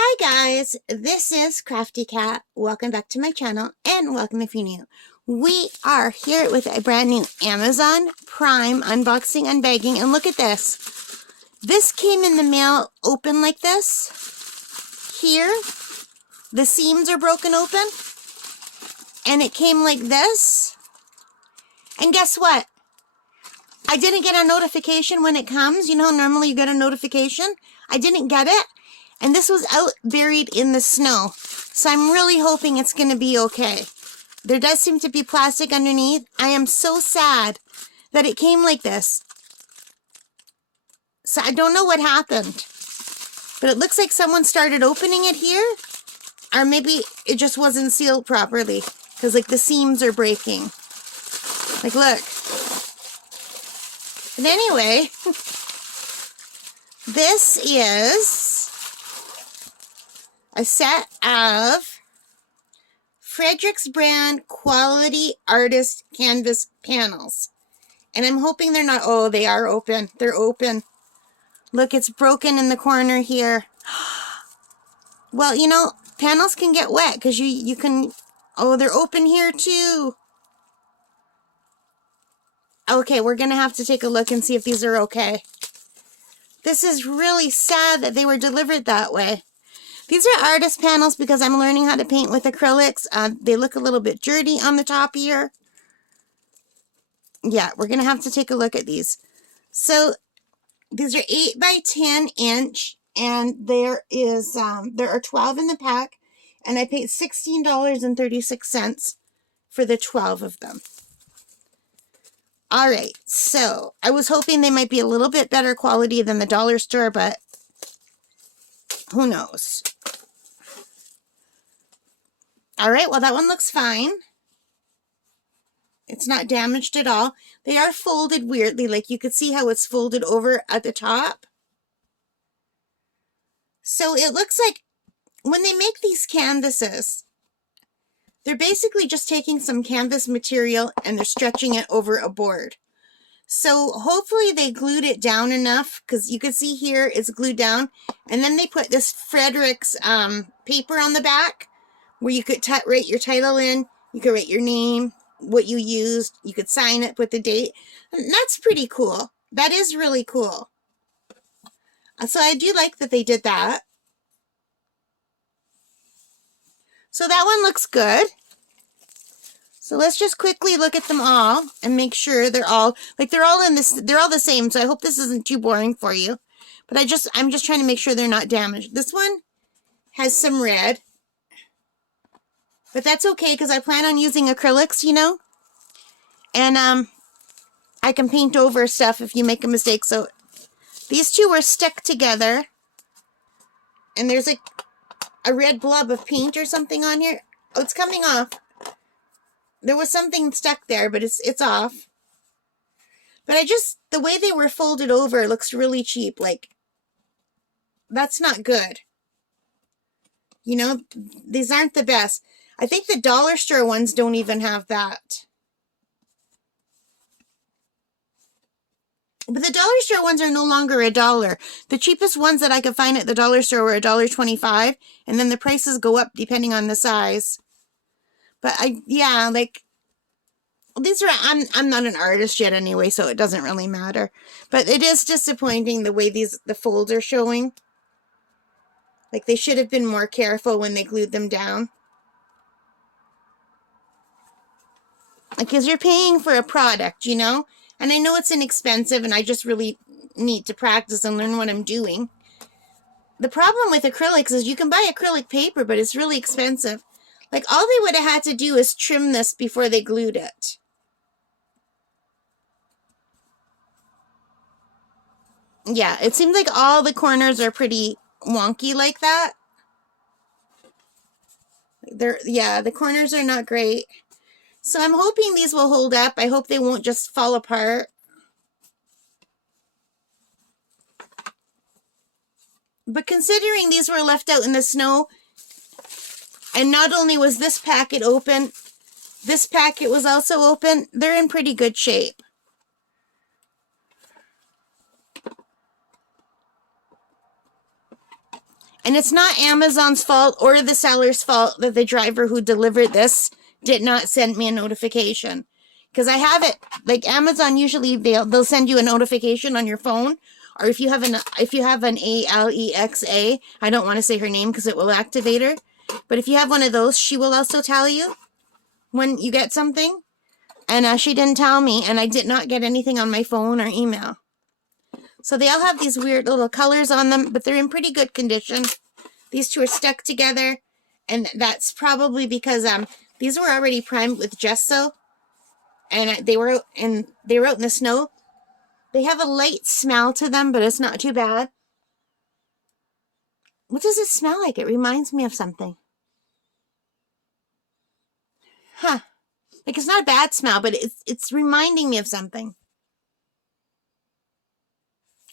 Hi guys, this is Crafty Cat. Welcome back to my channel and welcome if you're new. We are here with a brand new Amazon Prime unboxing and bagging, and look at this. This came in the mail open like this. Here, the seams are broken open and it came like this. And guess what? I didn't get a notification when it comes. You know, normally you get a notification. I didn't get it. And this was out buried in the snow. So I'm really hoping it's going to be okay. There does seem to be plastic underneath. I am so sad that it came like this. So I don't know what happened. But it looks like someone started opening it here. Or maybe it just wasn't sealed properly. Because like the seams are breaking. Like look. But anyway. This is a set of Frederick's brand quality artist canvas panels. And I'm hoping they're not, oh, they are open. They're open. Look, it's broken in the corner here. Well, you know, panels can get wet because you can, oh, they're open here too. Okay, we're going to have to take a look and see if these are okay. This is really sad that they were delivered that way. These are artist panels because I'm learning how to paint with acrylics. They look a little bit dirty on the top here. Yeah, we're going to have to take a look at these. So these are 8 by 10 inch, and there are 12 in the pack, and I paid $16.36 for the 12 of them. All right, so I was hoping they might be a little bit better quality than the dollar store, but who knows? All right, well, that one looks fine. It's not damaged at all. They are folded weirdly, like you could see how it's folded over at the top. So it looks like when they make these canvases, they're basically just taking some canvas material and they're stretching it over a board. So hopefully they glued it down enough, because you can see here it's glued down. And then they put this Frederick's paper on the back, where you could write your title in, you could write your name, what you used, you could sign it, put the date. And that's pretty cool. That is really cool. So I do like that they did that. So that one looks good. So let's just quickly look at them all and make sure they're all in this, they're all the same. So I hope this isn't too boring for you. But I'm just trying to make sure they're not damaged. This one has some red. But that's okay, because I plan on using acrylics, you know. And I can paint over stuff if you make a mistake. So these two were stuck together. And there's like a red blob of paint or something on here. Oh, it's coming off. There was something stuck there, but it's off. But the way they were folded over looks really cheap. Like, that's not good. You know, these aren't the best. I think the dollar store ones don't even have that. But the dollar store ones are no longer $1. The cheapest ones that I could find at the dollar store were $1.25, and then the prices go up depending on the size. But yeah, like, these are, I'm not an artist yet anyway, so it doesn't really matter. But it is disappointing the way the folds are showing. Like, they should have been more careful when they glued them down. Because you're paying for a product, you know? And I know it's inexpensive, and I just really need to practice and learn what I'm doing. The problem with acrylics is you can buy acrylic paper, but it's really expensive. Like, all they would have had to do is trim this before they glued it. Yeah, it seems like all the corners are pretty wonky like that. Yeah, the corners are not great. So I'm hoping these will hold up. I hope they won't just fall apart. But considering these were left out in the snow, and not only was this packet open, this packet was also open, they're in pretty good shape. And it's not Amazon's fault or the seller's fault that the driver who delivered this did not send me a notification. Because I have it, like Amazon usually they'll send you a notification on your phone, or if you have an Alexa, I don't want to say her name because it will activate her, but if you have one of those, she will also tell you when you get something. And she didn't tell me, and I did not get anything on my phone or email. So they all have these weird little colors on them, but they're in pretty good condition. These two are stuck together, and that's probably because these were already primed with gesso, and they were out in the snow. They have a light smell to them, but it's not too bad. What does it smell like? It reminds me of something. Huh. Like, it's not a bad smell, but it's reminding me of something.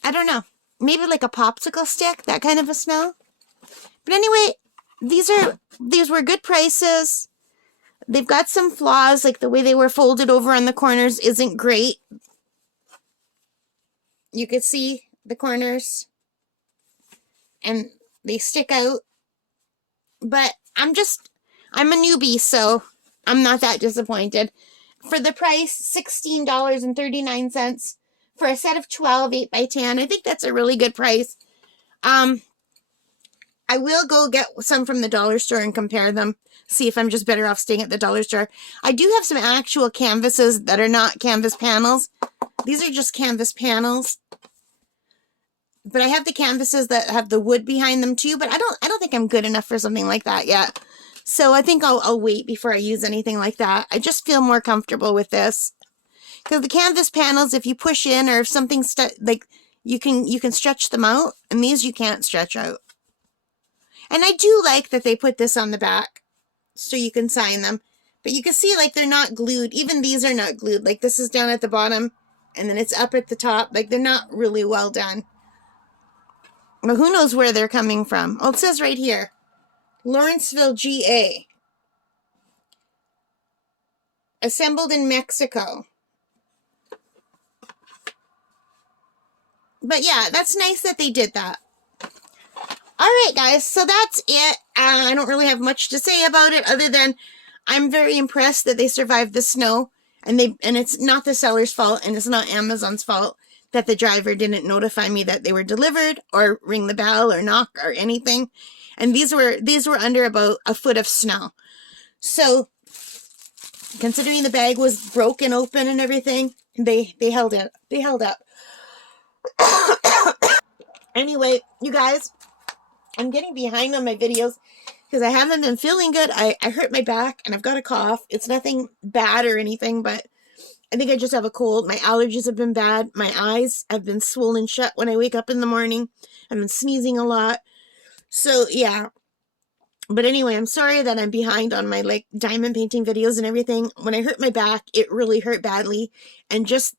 I don't know. Maybe like a popsicle stick, that kind of a smell. But anyway, these were good prices. They've got some flaws, like the way they were folded over on the corners isn't great. You could see the corners, and they stick out. But I'm a newbie, so I'm not that disappointed. For the price, $16.39 for a set of 12 8x10. I think that's a really good price. I will go get some from the dollar store and compare them. See if I'm just better off staying at the dollar store. I do have some actual canvases that are not canvas panels. These are just canvas panels. But I have the canvases that have the wood behind them too, but I don't think I'm good enough for something like that yet. So I think I'll wait before I use anything like that. I just feel more comfortable with this. Because the canvas panels, if you push in or if something's like you can stretch them out, and these you can't stretch out. And I do like that they put this on the back so you can sign them. But you can see like they're not glued. Even these are not glued. Like this is down at the bottom and then it's up at the top. Like they're not really well done. But who knows where they're coming from. Oh, it says right here. Lawrenceville, GA. Assembled in Mexico. But yeah, that's nice that they did that. Alright guys, so that's it. I don't really have much to say about it other than I'm very impressed that they survived the snow, and it's not the seller's fault and it's not Amazon's fault that the driver didn't notify me that they were delivered or ring the bell or knock or anything. And these were under about a foot of snow. So considering the bag was broken open and everything, they held it. They held up. Anyway, you guys, I'm getting behind on my videos because I haven't been feeling good. I hurt my back and I've got a cough. It's nothing bad or anything, but I think I just have a cold. My allergies have been bad. My eyes have been swollen shut when I wake up in the morning. I've been sneezing a lot. So, yeah. But anyway, I'm sorry that I'm behind on my like diamond painting videos and everything. When I hurt my back, it really hurt badly. And just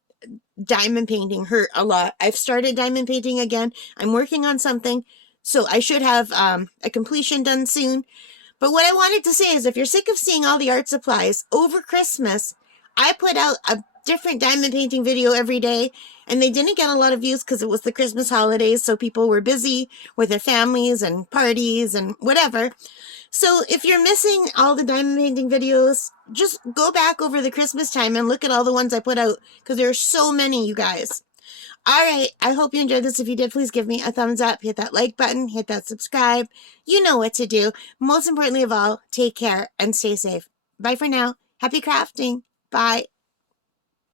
diamond painting hurt a lot. I've started diamond painting again. I'm working on something. So I should have a completion done soon. But what I wanted to say is if you're sick of seeing all the art supplies, over Christmas, I put out a different diamond painting video every day. And they didn't get a lot of views because it was the Christmas holidays. So people were busy with their families and parties and whatever. So if you're missing all the diamond painting videos, just go back over the Christmas time and look at all the ones I put out. Because there are so many, you guys. Alright, I hope you enjoyed this. If you did, please give me a thumbs up, hit that like button, hit that subscribe. You know what to do. Most importantly of all, take care and stay safe. Bye for now. Happy crafting. Bye.